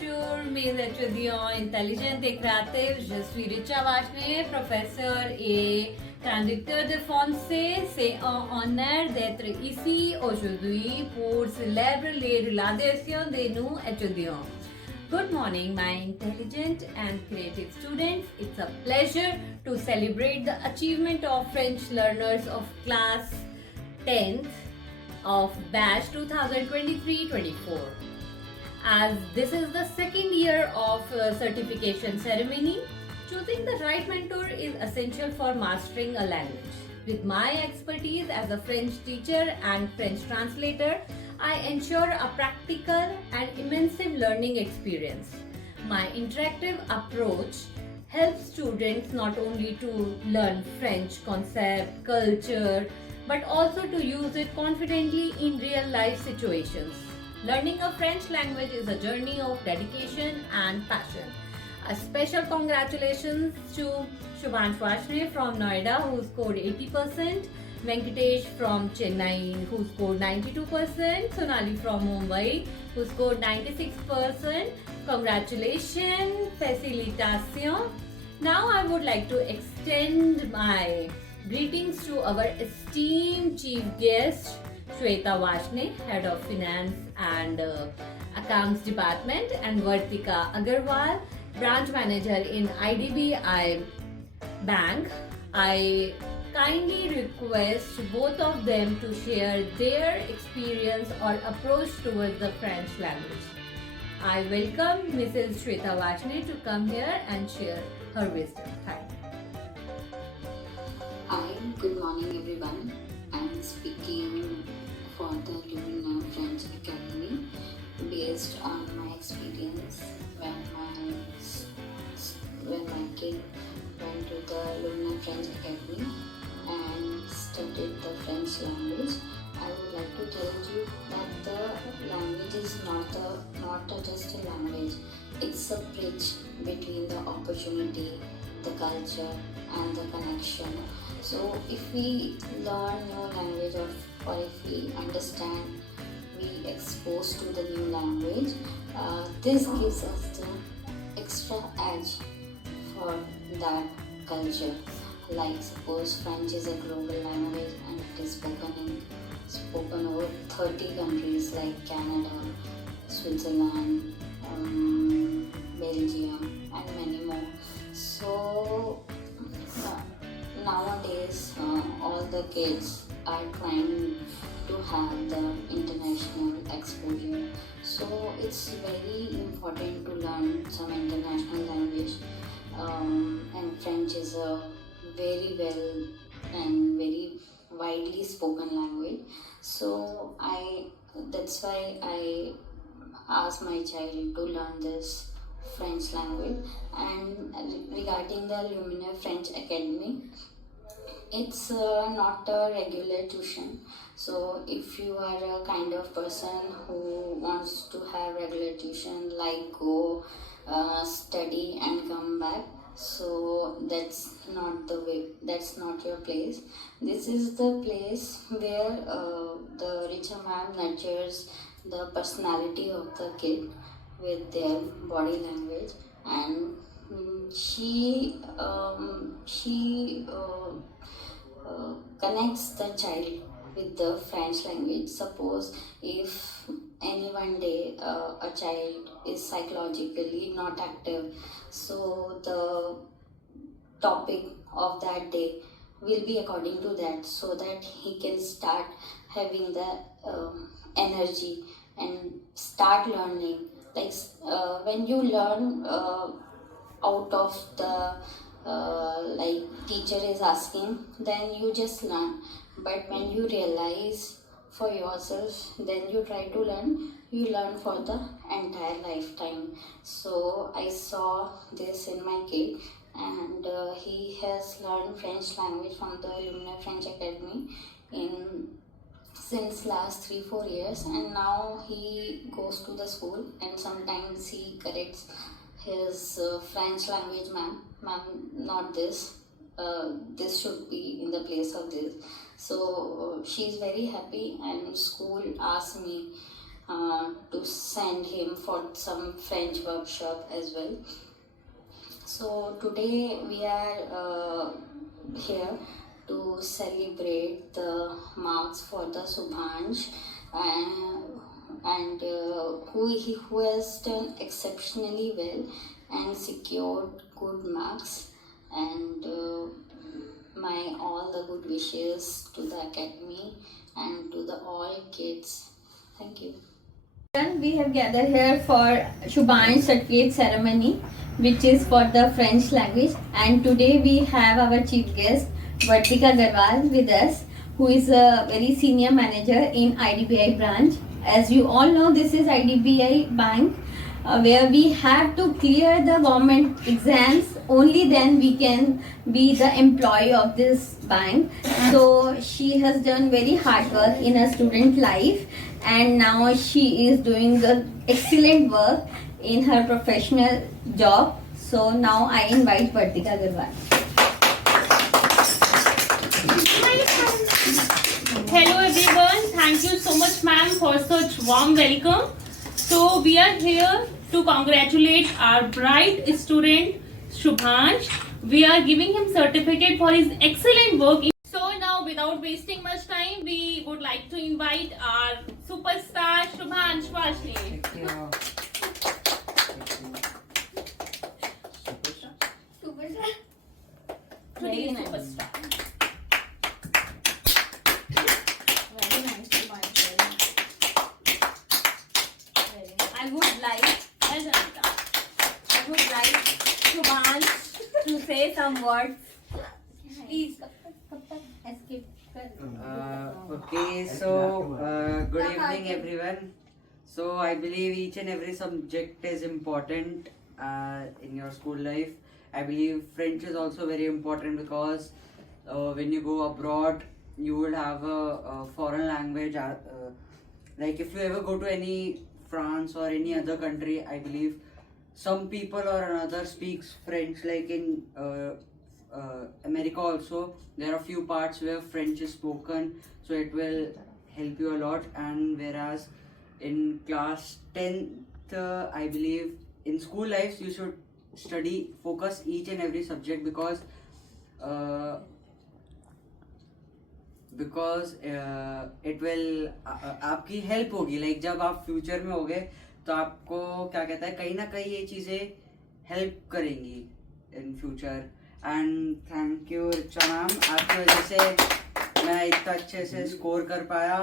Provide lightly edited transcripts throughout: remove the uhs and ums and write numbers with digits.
Bonjour, mes étudiants intelligents et créatifs. Je suis Richa Vashne, professeur et conducteur de français. C'est un honneur d'être ici aujourd'hui pour célébrer les réalisations de nos étudiants. Good morning, my intelligent and creative students. It's a pleasure to celebrate the achievement of French learners of class 10th of batch 2023-24. As this is the second year of certification ceremony, choosing the right mentor is essential for mastering a language. With my expertise as a French teacher and French translator, I ensure a practical and immersive learning experience. My interactive approach helps students not only to learn French concept, culture, but also to use it confidently in real life situations. Learning a French language is a journey of dedication and passion. A special congratulations to Shubhanshu Vashne from Noida who scored 80%, Venkatesh from Chennai who scored 92%, Sonali from Mumbai who scored 96%. Congratulations, félicitations. Now I would like to extend my greetings to our esteemed chief guest Shweta Vashne, Head of Finance and Accounts Department, and Vartika Agarwal, Branch Manager in IDBI Bank. I kindly request both of them to share their experience or approach towards the French language. I welcome Mrs. Shweta Vashne to come here and share her wisdom. Thank you. Hi, good morning everyone. I'm speaking for the Lumina French Academy based on my experience when my kid went to the Lumina French Academy and studied the French language. I would like to tell you that the language is not just a language. It's a bridge between the opportunity, the culture, and the connection. So if we learn new language or if we understand, we expose to the new language, this gives us the extra edge for that culture. Like suppose French is a global language and it is spoken over 30 countries like Canada, Switzerland, Belgium, and many more. So nowadays, all the kids are trying to have the international exposure. So it's very important to learn some international language. And French is a very well and very widely spoken language. So that's why I asked my child to learn this French language. And regarding the Lumina French Academy, it's not a regular tuition. So if you are a kind of person who wants to have regular tuition, like go study and come back, so that's not the way, that's not your place. This is the place where the Richa ma'am nurtures the personality of the kid with their body language, and she connects the child with the French language. Suppose if any one day a child is psychologically not active, so the topic of that day will be according to that, so that he can start having the energy and start learning. Like when you learn out of the like teacher is asking, then you just learn. But when you realize for yourself, then you try to learn, you learn for the entire lifetime. So I saw this in my kid, and he has learned French language from the Lumina French Academy in since last 3-4 years, and now he goes to the school and sometimes he corrects his French language, ma'am, not this. This should be in the place of this. So she's very happy, and school asked me to send him for some French workshop as well. So today we are here to celebrate the marks for the Subhansh and who has done exceptionally well and secured good marks, and my all the good wishes to the academy and to the all kids. Thank you. We have gathered here for Shubhansh certificate ceremony, which is for the French language, and today we have our chief guest Vartika Garwal with us, who is a very senior manager in IDBI branch. As you all know, this is IDBI bank, where we have to clear the government exams. Only then we can be the employee of this bank. So she has done very hard work in her student life, and now she is doing the excellent work in her professional job. So now I invite Vartika Garwal. Hello everyone, thank you so much ma'am for such warm welcome. So we are here to congratulate our bright student Shubhansh. We are giving him certificate for his excellent work. So now without wasting much time, we would like to invite our superstar Shubhansh Vashni. Thank you. Very nice. Superstar. Very nice to my friend. Very nice. I would like Shubhansh to say some words. Please. Escape. Okay, so good evening everyone. So I believe each and every subject is important in your school life. I believe French is also very important because when you go abroad, you will have a foreign language. Like if you ever go to any France or any other country, I believe some people or another speaks French. Like in America also, there are few parts where French is spoken, so it will help you a lot. And whereas in class 10th, I believe in school life you should focus each and every subject because it will आपकी help होगी. Like जब आप future में होगे तो आपको क्या कहता है, कहीं ना कहीं ये चीज़ें हेल्प करेंगी in future. And thank you Richa ma'am, आपकी वजह से मैं इतना अच्छे से स्कोर कर पाया.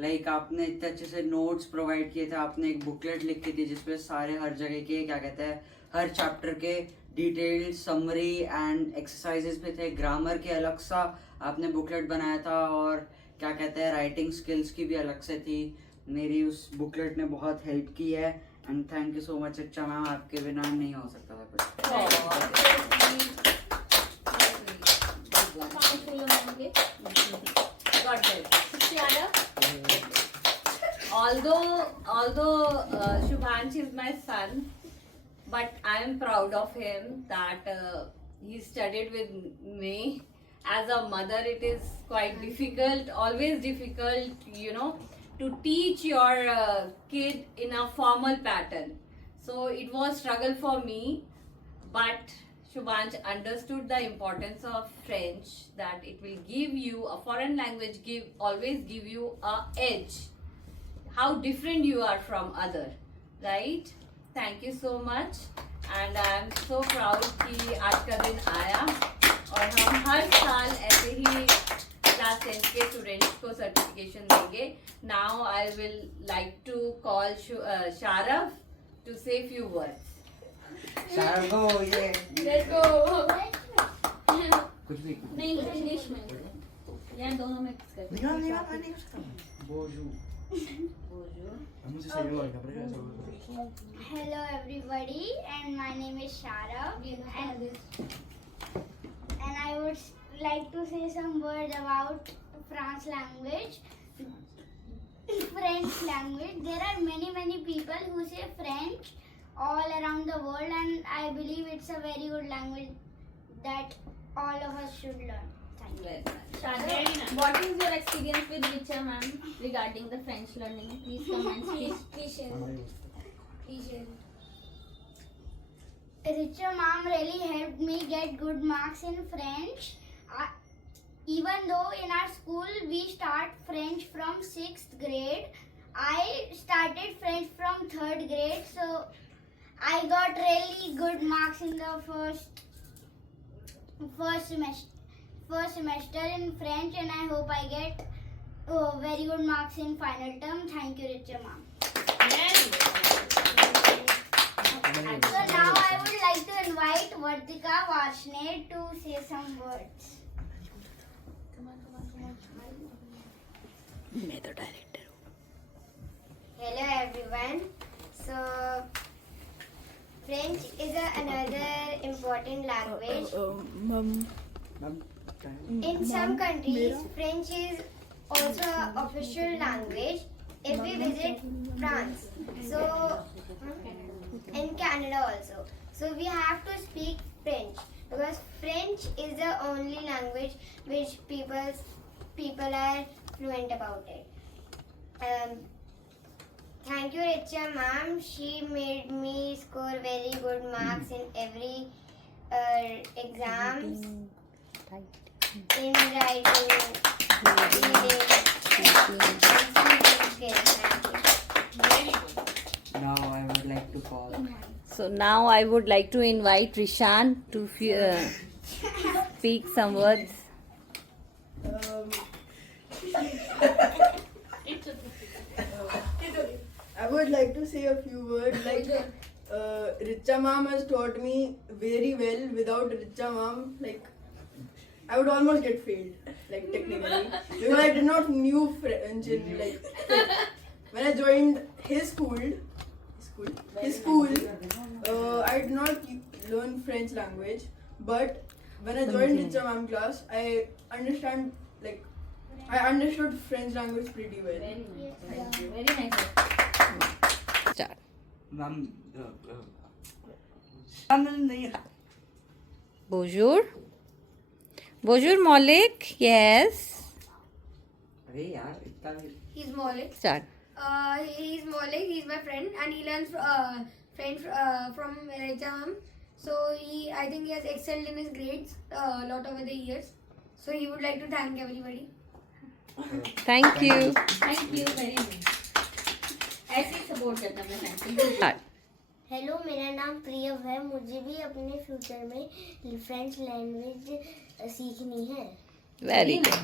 लाइक आपने इतने अच्छे से नोट्स प्रोवाइड किए थे, आपने एक बुकलेट लिखी थी जिसपे सारे हर जगह के क्या कहते हैं हर चैप्टर के डिटेल समरी एंड एक्सरसाइजेस पे थे. ग्रामर के अलग सा आपने बुकलेट बनाया था और क्या कहते हैं राइटिंग स्किल्स की भी अलग से थी. मेरी उस बुकलेट ने बहुत हेल्प की है. And thank you so much अच्छा मैम, आपके बिना नहीं हो सकता था कुछ. Although Shubhansh is my son, but I am proud of him that he studied with me. As a mother, it is quite difficult, always difficult, to teach your kid in a formal pattern. So it was struggle for me, but Shubhansh understood the importance of French, that it will give you a foreign language, always give you a edge, how different you are from other, right? Thank you so much, and I am so proud कि आज का दिन आया और हम हर साल ऐसे ही class 10 के स्टूडेंट्स को सर्टिफिकेशन देंगे. Now I will like to call Sharav to say few words. शायद को ये Let's go. कुछ भी नहीं इंग्लिश में यार दोनों में कर. निकाल मैं नहीं कर सकता. बोझू Hello everybody, and my name is Shara, and I would like to say some words about French language. There are many people who say French all around the world, and I believe it's a very good language that all of us should learn. Very nice. Very nice. What is your experience with Richa ma'am regarding the French learning? Please comment. Please share. Please share. Richa ma'am really helped me get good marks in French. Even though in our school we start French from 6th grade, I started French from 3rd grade, so I got really good marks in the first semester in French, and I hope I get very good marks in final term. Thank you, Richa ma'am. Very good. So now I would like to invite Vartika Varshney to say some words. Hello everyone. So French is another important language. In some countries, French is also an official language. If we visit France, so in Canada also, so we have to speak French because French is the only language which people are fluent about it. Thank you, Richa ma'am. She made me score very good marks in every exams, in writing, reading, and speaking skills. Very good. Now I would like to call. So now I would like to invite Rishan to speak some words. It's okay. I would like to say a few words. Like Richa ma'am has taught me very well. Without Richa ma'am, like I would almost get failed, like technically, because I did not knew French. Like when I joined his school, I did not learn French language. But when I joined Richa ma'am class, I understood French language pretty well. Thank you. Very nice. Start. Ma'am, Bonjour. Bonjour, Maulik. Yes. अरे यार इतना भी He's Maulik. Start. He's Maulik. He's my friend, and he learns French from Richa ma'am. So I think he has excelled in his grades a lot over the years. So he would like to thank everybody. Thank you. Thank you very much. ऐसे ही support करना मैं friends को. Start. Hello, मेरा नाम प्रियव है. मुझे भी अपने फ्यूचर में फ्रेंच लैंग्वेज सीखनी है. Very good.